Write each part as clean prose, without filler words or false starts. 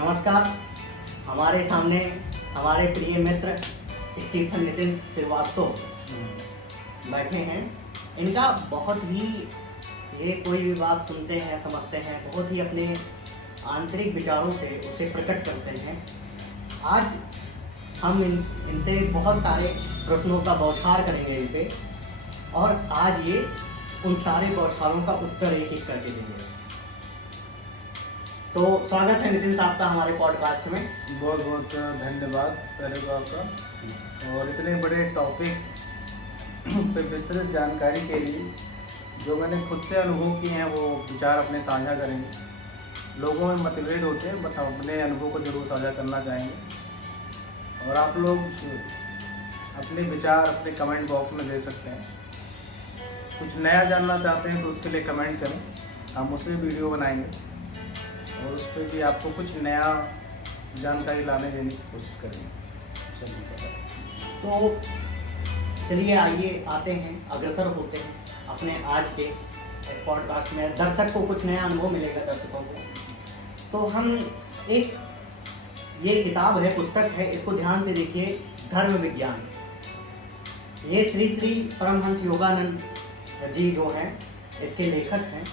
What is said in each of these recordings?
नमस्कार। हमारे सामने हमारे प्रिय मित्र स्टीफन नितिन श्रीवास्तव बैठे हैं। इनका बहुत ही ये कोई भी बात सुनते हैं, समझते हैं, बहुत ही अपने आंतरिक विचारों से उसे प्रकट करते हैं। आज हम इनसे बहुत सारे प्रश्नों का बौछार करेंगे इन पे, और आज ये उन सारे बौछारों का उत्तर एक एक करके देंगे। तो स्वागत है नितिन साहब का हमारे पॉडकास्ट में। बहुत बहुत धन्यवाद पहले तो आपका, और इतने बड़े टॉपिक पे विस्तृत जानकारी के लिए जो मैंने खुद से अनुभव किए हैं वो विचार अपने साझा करेंगे। लोगों में मतभेद होते हैं, बट हम अपने अनुभव को जरूर साझा करना चाहेंगे, और आप लोग अपने विचार अपने कमेंट बॉक्स में दे सकते हैं। कुछ नया जानना चाहते हैं तो उसके लिए कमेंट करें, हम उस पर वीडियो बनाएंगे और उस पर भी आपको कुछ नया जानकारी लाने देने की कोशिश करेंगे। तो चलिए आइए आते हैं, अग्रसर होते हैं अपने आज के इस पॉडकास्ट में। दर्शक को कुछ नया अनुभव मिलेगा, दर्शकों को। तो हम एक ये किताब है, पुस्तक है, इसको ध्यान से देखिए, धर्म विज्ञान। ये श्री श्री परमहंस योगानंद जी जो हैं इसके लेखक हैं।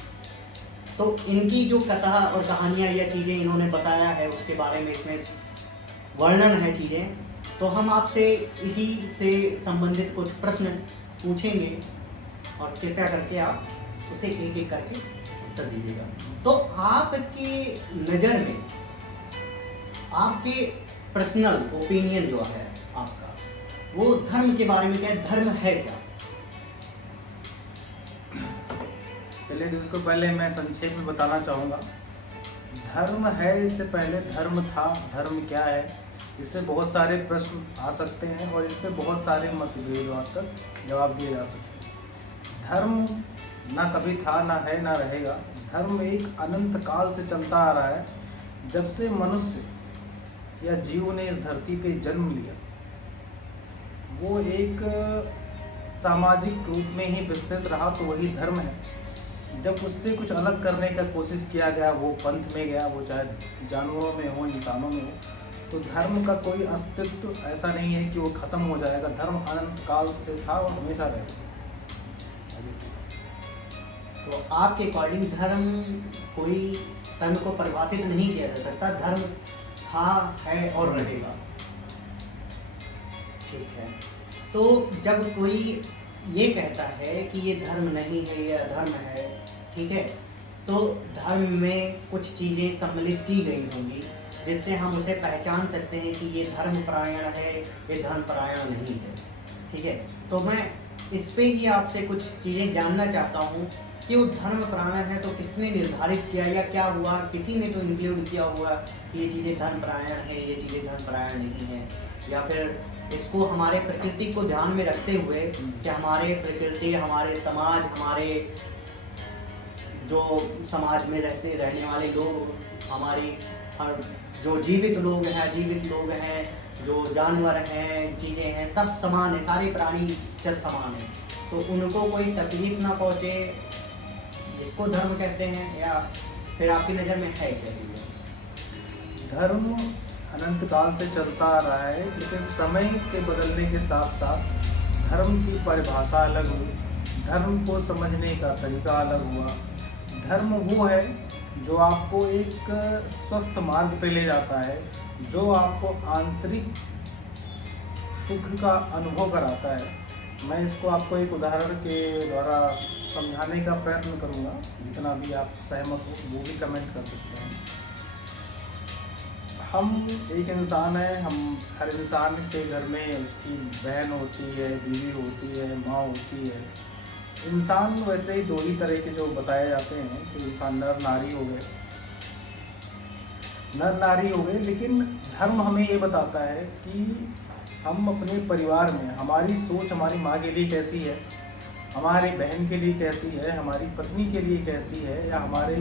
तो इनकी जो कथा और कहानियाँ या चीज़ें इन्होंने बताया है उसके बारे में इसमें वर्णन है चीज़ें। तो हम आपसे इसी से संबंधित कुछ प्रश्न पूछेंगे और कृपया करके आप उसे एक एक करके उत्तर दीजिएगा। तो आपकी नज़र में आपके पर्सनल ओपिनियन जो है आपका, वो धर्म के बारे में क्या है? धर्म है क्या? चलिए तो इसको पहले मैं संक्षेप में बताना चाहूँगा। धर्म है, इससे पहले धर्म था, धर्म क्या है, इससे बहुत सारे प्रश्न आ सकते हैं और इस पर बहुत सारे मतभेद तक जवाब दिए जा सकते हैं। धर्म ना कभी था, ना है, ना रहेगा। धर्म एक अनंत काल से चलता आ रहा है। जब से मनुष्य या जीव ने इस धरती पे जन्म लिया, वो एक सामाजिक रूप में ही विस्तृत रहा, तो वही धर्म है। जब उससे कुछ अलग करने का कोशिश किया गया, वो पंथ में गया, वो चाहे जानवरों में हो, इंसानों में हो, तो धर्म का कोई अस्तित्व ऐसा नहीं है कि वो खत्म हो जाएगा। धर्म अनंत काल से था और हमेशा रहेगा। तो आपके अकॉर्डिंग धर्म कोई धर्म को परिभाषित नहीं किया जा सकता, धर्म था, है और रहेगा। ठीक है। तो जब कोई ये कहता है कि ये धर्म नहीं है, ये अधर्म है, ठीक है, तो धर्म में कुछ चीज़ें सम्मिलित की गई होंगी जिससे हम उसे पहचान सकते हैं कि ये धर्मपरायण है, ये धर्मपरायण नहीं है। ठीक है। तो मैं इस पे ही आपसे कुछ चीज़ें जानना चाहता हूँ कि वो धर्मपरायण है तो किसने निर्धारित किया, या क्या हुआ, किसी ने तो इंक्लूड किया हुआ कि ये चीज़ें धर्मपरायण है, ये चीज़ें धर्मपरायण नहीं है, या फिर इसको हमारे प्रकृति को ध्यान में रखते हुए कि हमारे प्रकृति, हमारे समाज, हमारे जो समाज में रहने वाले लोग, हमारी जो जीवित लोग हैं, अजीवित लोग हैं, जो जानवर हैं, चीज़ें हैं, सब समान है, सारे प्राणी चर समान हैं, तो उनको कोई तकलीफ ना पहुँचे, इसको धर्म कहते हैं, या फिर आपकी नज़र में है क्या चीज़ें? धर्म अनंत काल से चलता आ रहा है, लेकिन समय के बदलने के साथ साथ धर्म की परिभाषा अलग हुई, धर्म को समझने का तरीका अलग हुआ। धर्म वो है जो आपको एक स्वस्थ मार्ग पे ले जाता है, जो आपको आंतरिक सुख का अनुभव कराता है। मैं इसको आपको एक उदाहरण के द्वारा समझाने का प्रयत्न करूँगा, जितना भी आप सहमत हो वो भी कमेंट कर सकते हैं। हम एक इंसान है, हम हर इंसान के घर में उसकी बहन होती है, बीवी होती है, माँ होती है। इंसान वैसे ही दो ही तरह के जो बताए जाते हैं कि इंसान नर नारी हो गए, लेकिन धर्म हमें ये बताता है कि हम अपने परिवार में, हमारी सोच हमारी माँ के लिए कैसी है, हमारी बहन के लिए कैसी है, हमारी पत्नी के लिए कैसी है, या हमारे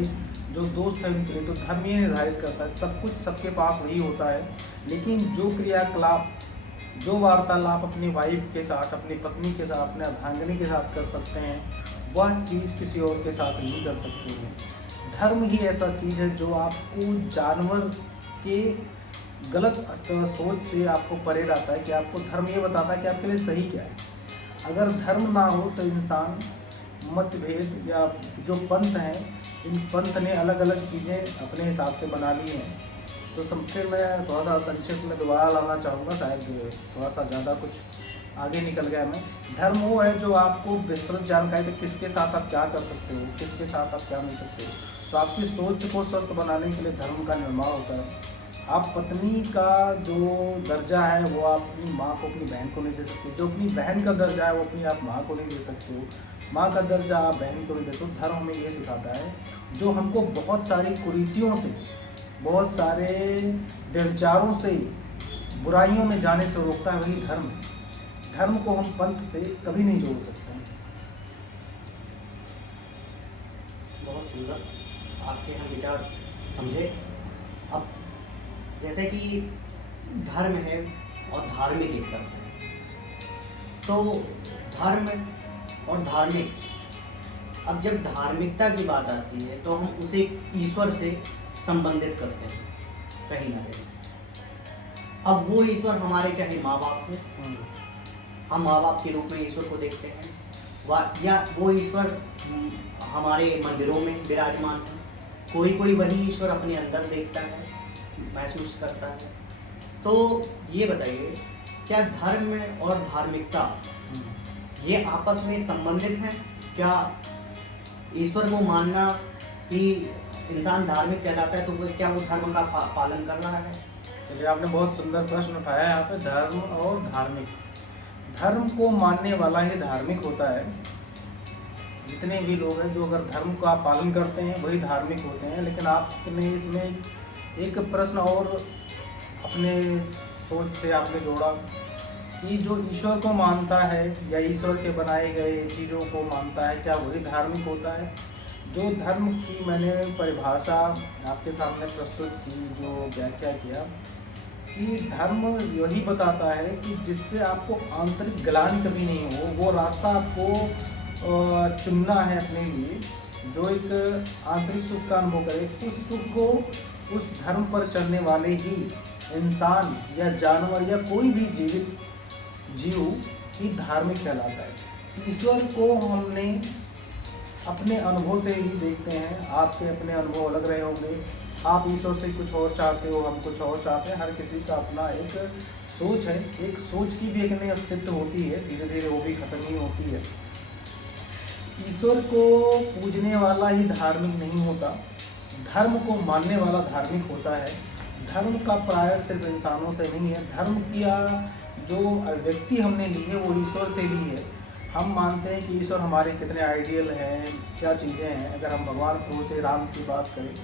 जो दोस्त हैं उनके लिए, तो धर्म ये निर्धारित करता है। सब कुछ सबके पास वही होता है, लेकिन जो क्रियाकलाप, जो वार्तालाप अपनी वाइफ के साथ, अपनी पत्नी के साथ, अपने अर्धांगिनी के साथ कर सकते हैं, वह चीज़ किसी और के साथ नहीं कर सकते हैं। धर्म ही ऐसा चीज़ है जो आपको जानवर आपके गलत सोच से आपको परे रहता है कि आपको धर्म ये बताता है कि आपके लिए सही क्या है। अगर धर्म ना हो तो इंसान मतभेद या जो पंथ हैं, इन पंथ ने अलग अलग चीज़ें अपने हिसाब से बना ली हैं। तो फिर मैं थोड़ा सा संक्षिप्त में दोबारा लाना चाहूँगा, शायद थोड़ा सा ज़्यादा कुछ आगे निकल गया मैं। धर्म वो है जो आपको विस्तृत जानकारी दे किसके साथ आप क्या कर सकते हो, किसके साथ आप क्या मिल सकते हो। तो आपकी सोच को स्वस्थ बनाने के लिए धर्म का निर्माण होता है। आप पत्नी का जो दर्जा है वो आप अपनी माँ को, अपनी बहन को नहीं दे सकते। जो अपनी बहन का दर्जा है वो अपनी आप माँ को नहीं दे सकते हो। माँ का दर्जा आप बहन को नहीं देते हो। धर्म हमें ये सिखाता है, जो हमको बहुत सारी कुरीतियों से, बहुत सारे व्यभिचारों से, बुराइयों में जाने से रोकता है, वही धर्म है। धर्म को हम पंथ से कभी नहीं जोड़ सकते हैं। बहुत सुंदर आपके हम विचार समझे। अब जैसे कि धर्म है और धार्मिक एक शब्द है, तो धर्म और धार्मिक, अब जब धार्मिकता की बात आती है तो हम उसे ईश्वर से संबंधित करते हैं कहीं ना कहीं। अब वो ईश्वर हमारे चाहे माँ बाप हो, हम माँ बाप के रूप में ईश्वर को देखते हैं, या वो ईश्वर हमारे मंदिरों में विराजमान है। कोई वही ईश्वर अपने अंदर देखता है, महसूस करता है। तो ये बताइए, क्या धर्म और धार्मिकता ये आपस में संबंधित हैं? क्या ईश्वर को मानना कि इंसान धार्मिक कहलाता है, तो क्या वो धर्म का पालन कर रहा है? चलिए, आपने बहुत सुंदर प्रश्न उठाया यहाँ पे, धर्म और धार्मिक। धर्म को मानने वाला ही धार्मिक होता है। जितने भी लोग हैं जो अगर धर्म का पालन करते हैं वही धार्मिक होते हैं। लेकिन आपने इसमें एक प्रश्न और अपने सोच से आपने जोड़ा कि जो ईश्वर को मानता है या ईश्वर के बनाए गए चीज़ों को मानता है, क्या वही धार्मिक होता है? जो धर्म की मैंने परिभाषा आपके सामने प्रस्तुत की, जो व्याख्या किया कि धर्म यही बताता है कि जिससे आपको आंतरिक ग्लानि कभी नहीं हो, वो रास्ता आपको चुनना है अपने लिए, जो एक आंतरिक सुख का अनुभव करे। उस सुख को उस धर्म पर चलने वाले ही इंसान या जानवर या कोई भी जीवित जीव ही धार्मिक कहलाता है। ईश्वर को हमने अपने अनुभव से ही देखते हैं। आपके अपने अनुभव अलग रहे होंगे, आप ईश्वर से कुछ और चाहते हो, हम कुछ और चाहते हैं। हर किसी का अपना एक सोच है, एक सोच की भी एक नई अस्तित्व होती है, धीरे धीरे वो भी खत्म ही होती है। ईश्वर को पूजने वाला ही धार्मिक नहीं होता, धर्म को मानने वाला धार्मिक होता है। धर्म का प्राय सिर्फ इंसानों से नहीं है। धर्म किया जो व्यक्ति हमने ली है वो ईश्वर से ली है। हम मानते हैं कि ईश्वर हमारे कितने आइडियल हैं, क्या चीज़ें हैं। अगर हम भगवान प्रभु से राम की बात करें,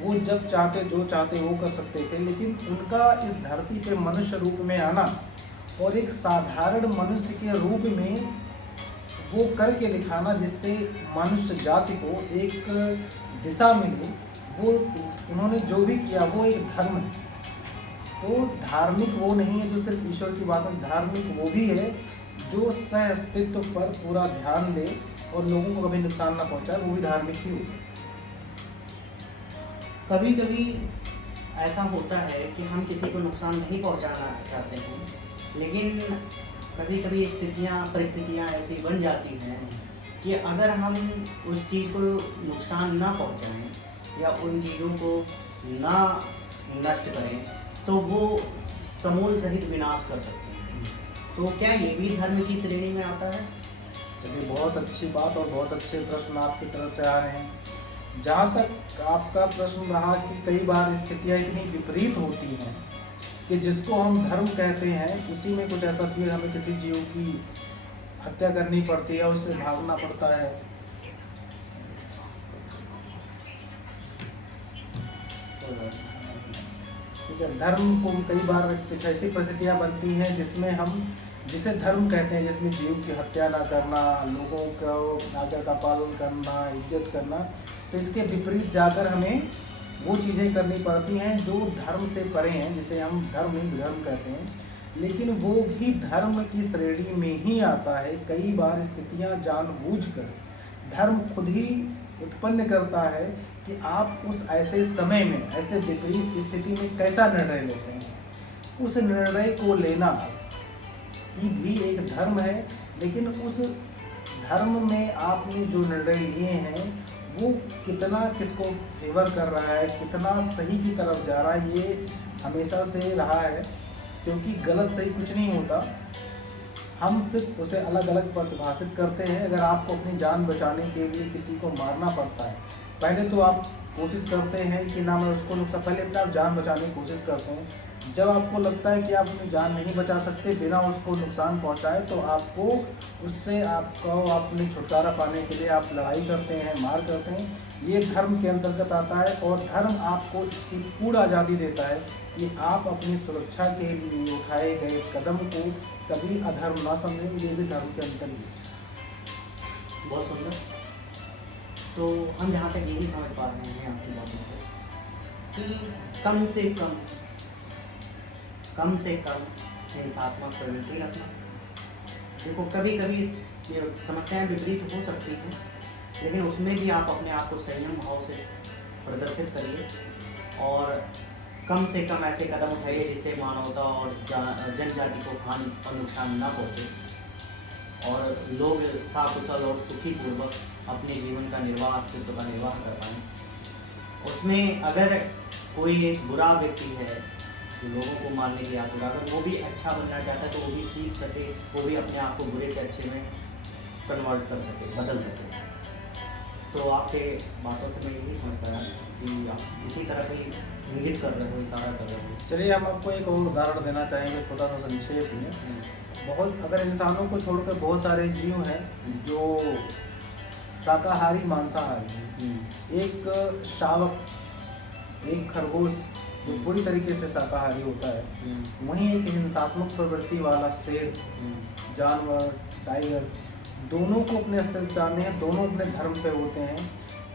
वो जब चाहते जो चाहते वो कर सकते थे, लेकिन उनका इस धरती पे मनुष्य रूप में आना और एक साधारण मनुष्य के रूप में वो करके दिखाना जिससे मनुष्य जाति को एक दिशा मिले, वो उन्होंने जो भी किया वो एक धर्म है। तो धार्मिक वो नहीं है जो सिर्फ ईश्वर की बात है, धार्मिक वो भी है जो सह अस्तित्व पर पूरा ध्यान दे और लोगों को कभी नुकसान ना पहुंचाए, वो भी धार्मिक ही होता है। कभी कभी ऐसा होता है कि हम किसी को नुकसान नहीं पहुंचाना चाहते हैं, लेकिन कभी कभी परिस्थितियाँ ऐसी बन जाती हैं कि अगर हम उस चीज़ को नुकसान ना पहुंचाएं या उन चीज़ों को ना नष्ट करें तो वो समूल सहित विनाश कर सकते हैं। तो क्या ये भी धर्म की श्रेणी में आता है? चलिए, बहुत अच्छी बात और बहुत अच्छे प्रश्न आपकी तरफ से आ रहे हैं। जहाँ तक आपका प्रश्न रहा कि कई बार स्थितियाँ इतनी विपरीत होती हैं कि जिसको हम धर्म कहते हैं उसी में कुछ ऐसा चीज़ हमें किसी जीव की हत्या करनी पड़ती है, उससे भागना पड़ता है। ठीक है, धर्म को कई बार कुछ ऐसी परिस्थितियाँ बनती हैं जिसमें हम जिसे धर्म कहते हैं, जिसमें जीव की हत्या ना करना, लोगों को आज्ञा का पालन करना, इज्जत करना, तो इसके विपरीत जाकर हमें वो चीज़ें करनी पड़ती हैं जो धर्म से परे हैं, जिसे हम धर्म नहीं धर्म कहते हैं। लेकिन वो भी धर्म की श्रेणी में ही आता है। कई बार स्थितियाँ जानबूझकर धर्म खुद ही उत्पन्न करता है कि आप उस ऐसे समय में, ऐसे विपरीत स्थिति में कैसा निर्णय लेते हैं। उस निर्णय को लेना ही भी एक धर्म है, लेकिन उस धर्म में आपने जो निर्णय लिए हैं वो कितना किसको फेवर कर रहा है, कितना सही की तरफ जा रहा है, ये हमेशा से रहा है। क्योंकि गलत सही कुछ नहीं होता, हम सिर्फ उसे अलग अलग परिभाषित करते हैं। अगर आपको अपनी जान बचाने के लिए किसी को मारना पड़ता है, पहले तो आप कोशिश करते हैं कि ना मैं उसको नुकसान, पहले अपने आप जान बचाने की कोशिश करते हैं। जब आपको लगता है कि आप अपनी जान नहीं बचा सकते बिना उसको नुकसान पहुंचाए, तो आपको उससे आपको अपने छुटकारा पाने के लिए आप लड़ाई करते हैं, मार करते हैं। ये धर्म के अंतर्गत आता है और धर्म आपको इसकी पूर्ण आज़ादी देता है कि आप अपनी सुरक्षा के लिए उठाए गए कदम को कभी अधर्म ना समझें। ये भी धर्म के अंतर्गत। बहुत सुंदर। तो हम जहाँ तक यही समझ पा रहे हैं आपकी बातों से कि कम से कम हिंसात्मक प्रवृत्ति रखना। देखो कभी कभी ये समस्याएं विपरीत हो सकती हैं, लेकिन उसमें भी आप अपने आप को संयम भाव से प्रदर्शित करिए और कम से कम ऐसे कदम उठाइए जिससे मानवता और जनजाति को हानि और नुकसान न पहुँचे और लोग साकुशल और सुखीपूर्वक अपने जीवन का निर्वाह, अस्तित्व का निर्वाह कर पाएँ। उसमें अगर कोई एक बुरा व्यक्ति है जो लोगों को मारने की आतुर, अगर वो भी अच्छा बनना चाहता है तो वो भी सीख सके, वो भी अपने आप को बुरे से अच्छे में कन्वर्ट कर सके, बदल सके। तो आपके बातों से मैं यही समझ पाया कि आप इसी तरह ही इंगित कर रहे हो, इशारा कर रहे हो। चलिए हम आपको एक और उदाहरण देना चाहेंगे, छोटा सा संक्षेप में। बहुत अगर इंसानों को छोड़कर बहुत सारे जीव हैं जो शाकाहारी मांसाहारी हैं। एक शावक, एक खरगोश जो पूरी तरीके से शाकाहारी होता है, वहीं एक हिंसात्मक प्रवृत्ति वाला शेर, जानवर, टाइगर, दोनों को अपने अस्तित्व जानने हैं, दोनों अपने धर्म पे होते हैं।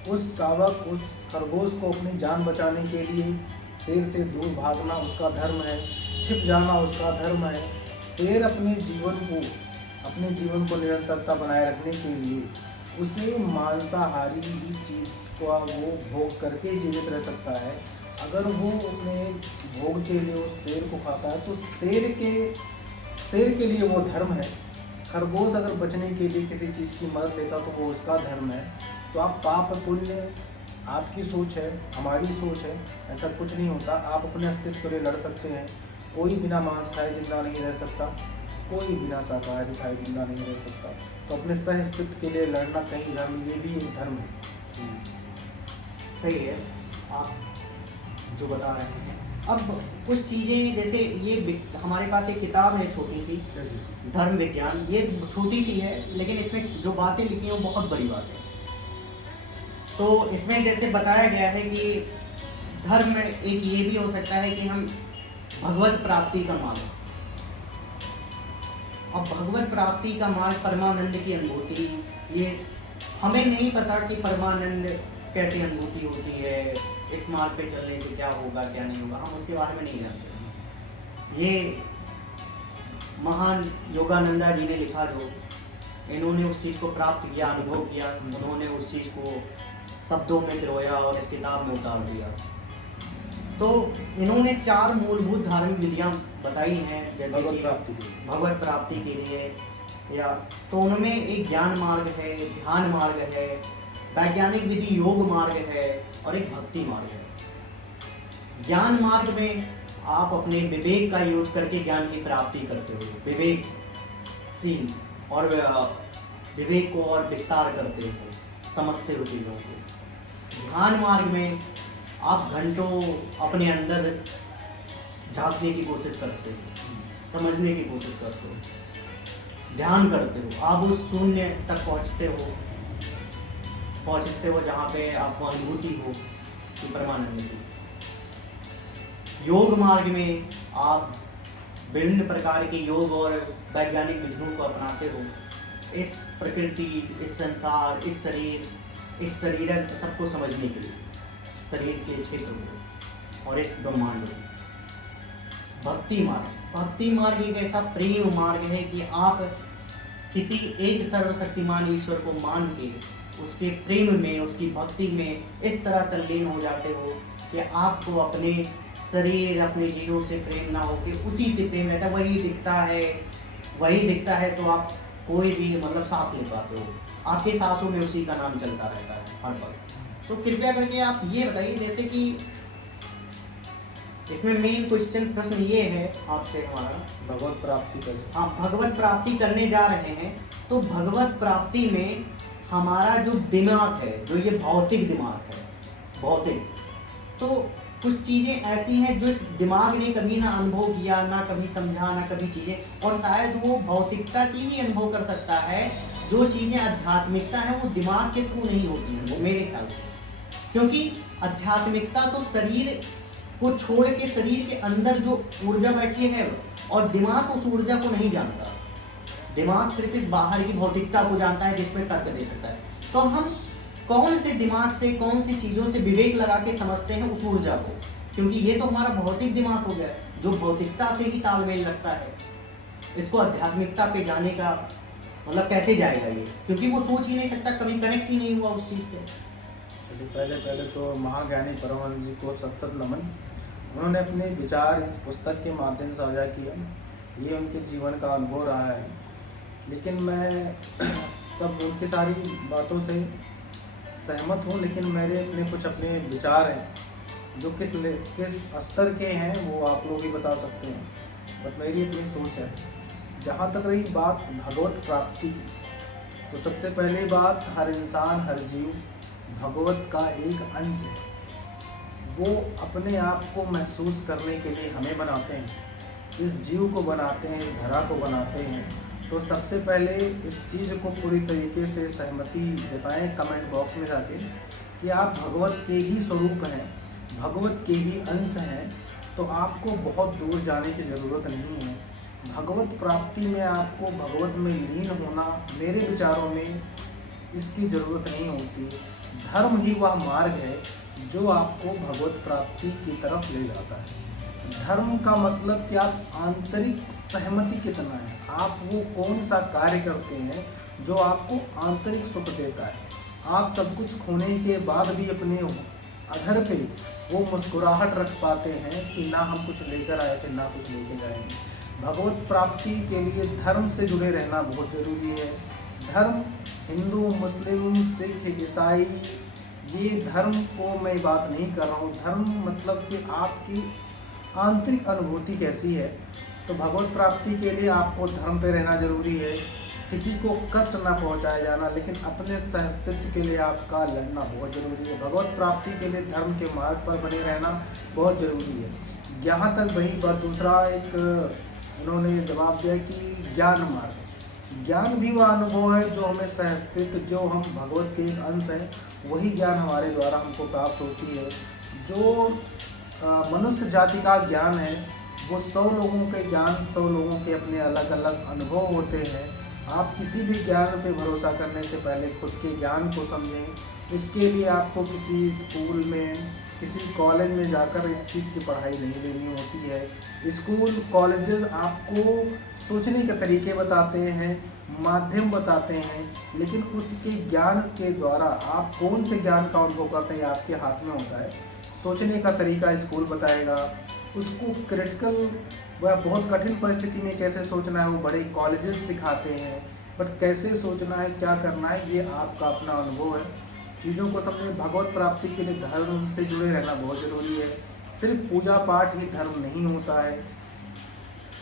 उस शावक, उस खरगोश को अपनी जान बचाने के लिए शेर से दूर भागना उसका धर्म है, छिप जाना उसका धर्म है। शेर अपने जीवन को निरंतरता बनाए रखने के लिए उसे मांसाहारी ही चीज़ को वो भोग करके जीवित रह सकता है। अगर वो अपने भोग के लिए उस शेर को खाता है तो शेर के लिए वो धर्म है। खरगोश अगर बचने के लिए किसी चीज़ की मदद लेता तो वो उसका धर्म है। तो आप पाप पुण्य, आपकी सोच है, हमारी सोच है, ऐसा कुछ नहीं होता। आप अपने अस्तित्व के लिए लड़ सकते हैं। कोई बिना मांस खाए जिंदा नहीं रह सकता, कोई बिना शाकाहारी खाए जिंदा नहीं रह सकता। तो अपने सह अस्तित्व के लिए लड़ना कहीं धर्म, ये भी एक धर्म है। सही है आप जो बता रहे हैं। अब कुछ चीज़ें जैसे ये हमारे पास एक किताब है छोटी सी, धर्म विज्ञान। ये छोटी सी है लेकिन इसमें जो बातें लिखी हैं वो बहुत बड़ी बात है। तो इसमें जैसे बताया गया है कि धर्म एक ये भी हो सकता है कि हम भगवत प्राप्ति का मार्ग, अब भगवत प्राप्ति का मार्ग, परमानंद की अनुभूति, ये हमें नहीं पता कि परमानंद कैसी अनुभूति होती है, इस मार्ग पे चलने से क्या होगा क्या नहीं होगा, हम उसके बारे में नहीं जानते। ये महान योगानंदा जी ने लिखा, जो इन्होंने उस चीज़ को प्राप्त किया, अनुभव किया, उन्होंने उस चीज़ को शब्दों में पिरोया और इस किताब में उतार दिया। तो इन्होंने 4 मूलभूत धार्मिक विधियां बताई हैं, जैसे कि भगवत प्राप्ति के लिए, या तो उनमें एक ज्ञान मार्ग है, ध्यान मार्ग है, वैज्ञानिक विधि योग मार्ग है और एक भक्ति मार्ग है। ज्ञान मार्ग में आप अपने विवेक का यूज करके ज्ञान की प्राप्ति करते हो, विवेकशील, और विवेक को और विस्तार करते हो, समझते हो चीज़ों को। ध्यान मार्ग में आप घंटों अपने अंदर झांकने की कोशिश करते हो, समझने की कोशिश करते हो, ध्यान करते हो, आप उस शून्य तक पहुंचते हो जहाँ पे आपको अनुभूति हो कि परमानंद की। योग मार्ग में आप विभिन्न प्रकार के योग और वैज्ञानिक विधियों को अपनाते हो, इस प्रकृति, इस संसार, इस शरीर, इस शरीरक सबको समझने के लिए, शरीर के क्षेत्र को और इस ब्रह्मांड को। भक्ति मार्ग एक ऐसा प्रेम मार्ग है कि आप किसी एक सर्वशक्तिमान ईश्वर को मान के उसके प्रेम में, उसकी भक्ति में इस तरह तल्लीन हो जाते हो कि आपको अपने शरीर, अपनी चीज़ों से प्रेम ना होके उसी से प्रेम रहता है, वही दिखता है तो आप कोई भी मतलब सांस ले पाते हो, आपके सांसों में उसी का नाम चलता रहता है हर पल। तो कृपया करके आप ये बताइए, जैसे कि इसमें मेन क्वेश्चन प्रश्न ये है आपसे हमारा, भगवत प्राप्ति कैसे? हाँ, भगवत प्राप्ति करने जा रहे हैं तो भगवत प्राप्ति में हमारा जो दिमाग है, जो ये भौतिक दिमाग है, भौतिक, तो कुछ चीज़ें ऐसी हैं जो इस दिमाग ने कभी ना अनुभव किया, ना कभी समझा, ना कभी चीज़ें, और शायद वो भौतिकता की ही अनुभव कर सकता है। जो चीज़ें आध्यात्मिकता है वो दिमाग के थ्रू नहीं होती हैं, वो मेरे ख्याल से, क्योंकि आध्यात्मिकता तो शरीर को छोड़ के शरीर के अंदर जो ऊर्जा बैठी है, और दिमाग उस ऊर्जा को नहीं जानता। दिमाग सिर्फ इस बाहर की भौतिकता को जानता है जिसमें तर्क दे सकता है। तो हम कौन से दिमाग से, कौन सी चीज़ों से विवेक लगा के समझते हैं उस ऊर्जा को, क्योंकि ये तो हमारा भौतिक दिमाग हो गया जो भौतिकता से ही तालमेल रखता है। इसको आध्यात्मिकता पे जाने का मतलब कैसे जाएगा ये, क्योंकि वो सोच ही नहीं सकता, कभी कनेक्ट ही नहीं हुआ उस चीज़ से। चलिए पहले तो महाज्ञानी परमहंस जी को सत नमन। उन्होंने अपने विचार इस पुस्तक के माध्यम से साझा किया, ये उनके जीवन का अनुभव रहा है। लेकिन मैं सब उनकी सारी बातों से सहमत हूँ, लेकिन मेरे अपने विचार हैं जो किस स्तर के हैं वो आप लोग ही बता सकते हैं, बट मेरी अपनी सोच है। जहाँ तक रही बात भगवत प्राप्ति की, तो सबसे पहली बात, हर इंसान, हर जीव भगवत का एक अंश है। वो अपने आप को महसूस करने के लिए हमें बनाते हैं, इस जीव को बनाते हैं, इस धरा को बनाते हैं। तो सबसे पहले इस चीज़ को पूरी तरीके से सहमति जताएं कमेंट बॉक्स में जाके कि आप भगवत के ही स्वरूप हैं, भगवत के ही अंश हैं। तो आपको बहुत दूर जाने की ज़रूरत नहीं है। भगवत प्राप्ति में आपको भगवत में लीन होना, मेरे विचारों में इसकी ज़रूरत नहीं होती। धर्म ही वह मार्ग है जो आपको भगवत प्राप्ति की तरफ ले जाता है। धर्म का मतलब कि आप आंतरिक सहमति कितना है, आप वो कौन सा कार्य करते हैं जो आपको आंतरिक सुख देता है। आप सब कुछ खोने के बाद भी अपने अधर पे वो मुस्कुराहट रख पाते हैं कि ना हम कुछ लेकर आए थे, ना कुछ लेके जाएंगे। भगवत प्राप्ति के लिए धर्म से जुड़े रहना बहुत ज़रूरी है। धर्म हिंदू, मुस्लिम, सिख, ईसाई, ये धर्म को मैं बात नहीं कर रहा हूँ। धर्म मतलब कि आपकी आंतरिक अनुभूति कैसी है। तो भगवत प्राप्ति के लिए आपको धर्म पे रहना जरूरी है, किसी को कष्ट ना पहुंचाया जाना, लेकिन अपने अस्तित्व के लिए आपका लड़ना बहुत जरूरी है। भगवत प्राप्ति के लिए धर्म के मार्ग पर बने रहना बहुत जरूरी है। यहाँ तक वही बात, दूसरा एक उन्होंने जवाब दिया कि ज्ञान मार्ग, ज्ञान भी वह अनुभव है जो हमें सहस्तित्व, जो हम भगवत के एक अंश हैं, वही ज्ञान हमारे द्वारा हमको प्राप्त होती है। जो मनुष्य जाति का ज्ञान है वो 100 लोगों के ज्ञान, 100 लोगों के अपने अलग अलग अनुभव होते हैं। आप किसी भी ज्ञान पे भरोसा करने से पहले खुद के ज्ञान को समझें। इसके लिए आपको किसी स्कूल में, किसी कॉलेज में जाकर इस चीज़ की पढ़ाई नहीं लेनी होती है। स्कूल, कॉलेजेस आपको सोचने के तरीके बताते हैं, माध्यम बताते हैं, लेकिन उसके ज्ञान के द्वारा आप कौन से ज्ञान का अनुभव करते हैं आपके हाथ में होता है। सोचने का तरीका स्कूल बताएगा, उसको क्रिटिकल व बहुत कठिन परिस्थिति में कैसे सोचना है वो बड़े कॉलेजेस सिखाते हैं, बट कैसे सोचना है, क्या करना है, ये आपका अपना अनुभव है। चीज़ों को समझे। भगवत प्राप्ति के लिए धर्म से जुड़े रहना बहुत ज़रूरी है। सिर्फ पूजा पाठ ही धर्म नहीं होता है,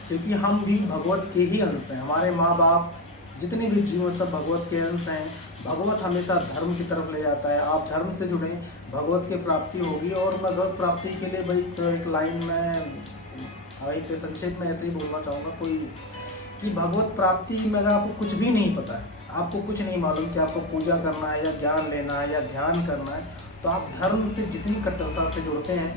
क्योंकि हम भी भगवत के ही अंश हैं। हमारे माँ बाप, जितने भी जीव सब भगवत के अंश हैं। भगवत हमेशा धर्म की तरफ ले जाता है। आप धर्म से जुड़े, भगवत की प्राप्ति होगी। और मैं भगवत प्राप्ति के लिए भाई तो एक लाइन में भाई पे संक्षेप में ऐसे ही बोलना चाहूँगा कोई कि भगवत प्राप्ति में अगर आपको कुछ भी नहीं पता है, आपको कुछ नहीं मालूम कि आपको पूजा करना है या ज्ञान लेना है या ध्यान करना है, तो आप धर्म से जितनी कट्टरता से जुड़ते हैं,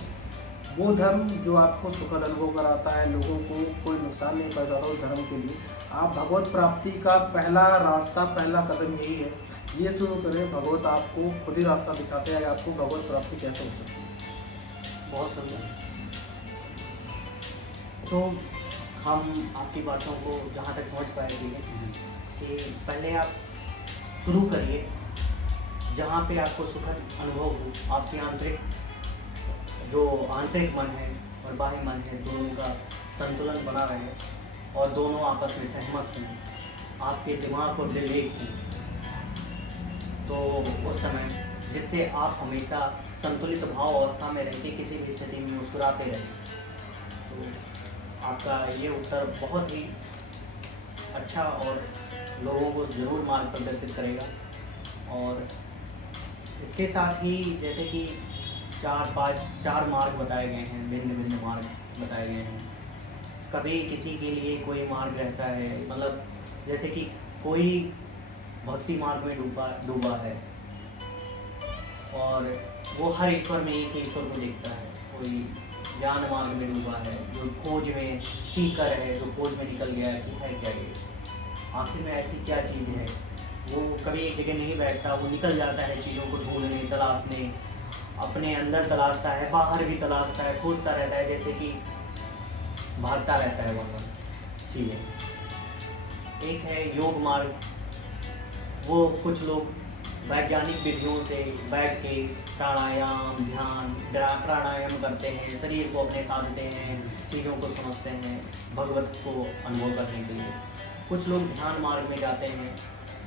वो धर्म जो आपको सुखद अनुभव कराता है, लोगों को कोई नुकसान नहीं पहुंचाता उस धर्म के लिए, आप भगवत प्राप्ति का पहला रास्ता, पहला कदम यही है। ये शुरू करें। भगवत आपको खुद ही रास्ता दिखाते हैं आपको भगवत प्राप्ति कैसे हो सकती है। बहुत सुंदर। तो हम आपकी बातों को जहाँ तक समझ पाएंगे कि पहले आप शुरू करिए जहाँ पे आपको सुखद अनुभव हो, आपके आंतरिक मन है और बाह्य मन है, दोनों का संतुलन बना रहे और दोनों आपस में सहमत हों, आपके दिमाग और दिल एक हों, तो उस समय जिससे आप हमेशा संतुलित भाव अवस्था में रह के किसी भी स्थिति में मुस्कुराते रहें। तो आपका ये उत्तर बहुत ही अच्छा और लोगों को ज़रूर मार्ग प्रदर्शित करेगा। और इसके साथ ही जैसे कि 4 मार्ग बताए गए हैं, भिन्न भिन्न मार्ग बताए गए हैं। कभी किसी के लिए कोई मार्ग रहता है, मतलब जैसे कि कोई भक्ति मार्ग में डूबा है और वो हर ईश्वर में एक ही ईश्वर को देखता है। कोई ज्ञान मार्ग में डूबा है, जो खोज में सीकर है, जो खोज में निकल गया है कि है क्या ये, आखिर में ऐसी क्या चीज़ है। वो कभी एक जगह नहीं बैठता, वो निकल जाता है चीज़ों को ढूंढने, तलाशने, अपने अंदर तलाशता है, बाहर भी तलाशता है, खोजता रहता है, जैसे कि भागता रहता है वहाँ चीज़ें। एक है योग मार्ग, वो कुछ लोग वैज्ञानिक विधियों से बैठ के प्राणायाम, ध्यान, प्राणायाम करते हैं, शरीर को अपने साधते हैं, चीज़ों को समझते हैं, भगवत को अनुभव करने के लिए। कुछ लोग ध्यान मार्ग में जाते हैं,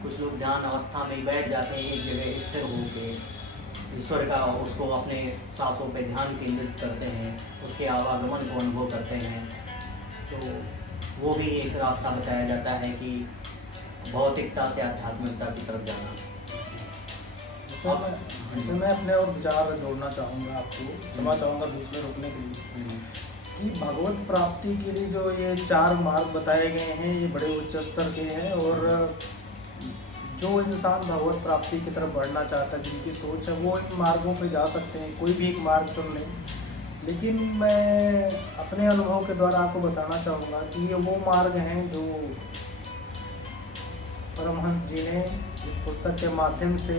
कुछ लोग ध्यान अवस्था में बैठ जाते हैं, एक जगह स्थिर होकर ईश्वर का उसको अपने सांसों पे ध्यान केंद्रित करते हैं, उसके आवागमन को अनुभव करते हैं। तो वो भी एक रास्ता बताया जाता है कि भौतिकता से आध्यात्मिकता की तरफ जाना। जैसे मैं अपने और विचार जोड़ना चाहूँगा, आपको क्षमा चाहूँगा बीच में रुकने के लिए, कि भगवत प्राप्ति के लिए जो ये 4 मार्ग बताए गए हैं, ये बड़े उच्च स्तर के हैं। और जो इंसान भगवत प्राप्ति की तरफ बढ़ना चाहता है, जिनकी सोच है, वो इन मार्गों पे जा सकते हैं, कोई भी एक मार्ग चुन लें। लेकिन मैं अपने अनुभव के द्वारा आपको बताना चाहूँगा कि ये वो मार्ग हैं जो परमहंस जी ने इस पुस्तक के माध्यम से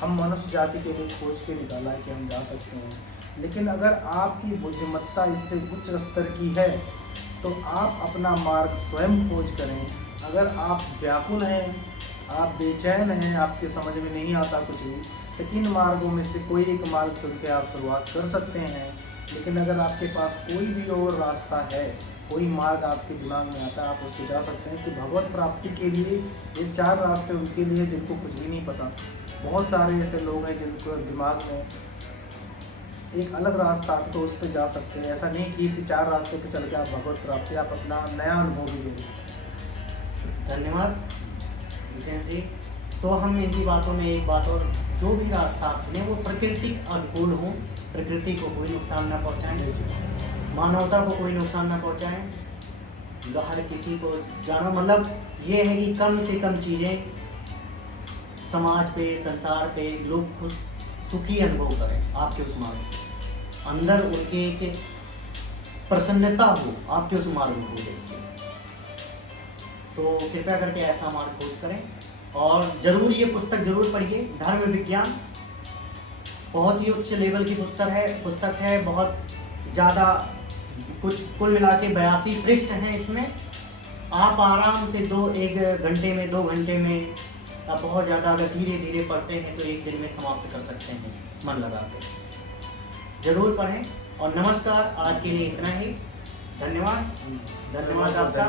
हम मनुष्य जाति के लिए खोज के निकाला है कि हम जा सकते हैं। लेकिन अगर आपकी बुद्धिमत्ता इससे उच्च स्तर की है तो आप अपना मार्ग स्वयं खोज करें। अगर आप व्याकुल हैं, आप बेचैन हैं, आपके समझ में नहीं आता कुछ भी, तो इन मार्गों में से कोई एक मार्ग चुन के आप शुरुआत कर सकते हैं। लेकिन अगर आपके पास कोई भी और रास्ता है, कोई मार्ग आपके दिमाग में आता है, आप उसको जा सकते हैं। कि भगवत प्राप्ति के लिए ये 4 रास्ते उनके लिए जिनको कुछ भी नहीं पता। बहुत सारे ऐसे लोग हैं जिनको दिमाग में एक अलग रास्ता आता तो उस पर जा सकते हैं। ऐसा नहीं कि इसी 4 रास्ते पे चल के आप भगवत प्राप्ति, आप अपना नया अनुभव भी जोड़ें। धन्यवाद जितेंद्र जी। तो हम इनकी बातों में एक बात और, जो भी रास्ता चुने वो प्रकृति अनुकूल हो, प्रकृति को कोई नुकसान न पहुँचाएं, मानवता को कोई नुकसान न पहुँचाएं, हर किसी को जाना, मतलब ये है कि कम से कम चीज़ें समाज पे, संसार पे लोग खुश सुखी अनुभव करें आपके उस मार्ग को, अंदर उनके एक प्रसन्नता हो आपके उस मार्ग को देख के। तो कृपया करके ऐसा मार्ग खोज करें और ज़रूर ये पुस्तक ज़रूर पढ़िए। धर्म विज्ञान बहुत ही उच्च लेवल की पुस्तक है, बहुत ज़्यादा, कुछ कुल मिला के 82 पृष्ठ हैं इसमें। आप आराम से 1 घंटे में, 2 घंटे में, आप बहुत ज़्यादा अगर धीरे धीरे पढ़ते हैं तो 1 दिन में समाप्त कर सकते हैं मन लगा के। ज़रूर पढ़ें और नमस्कार, आज के लिए इतना ही। धन्यवाद आपका।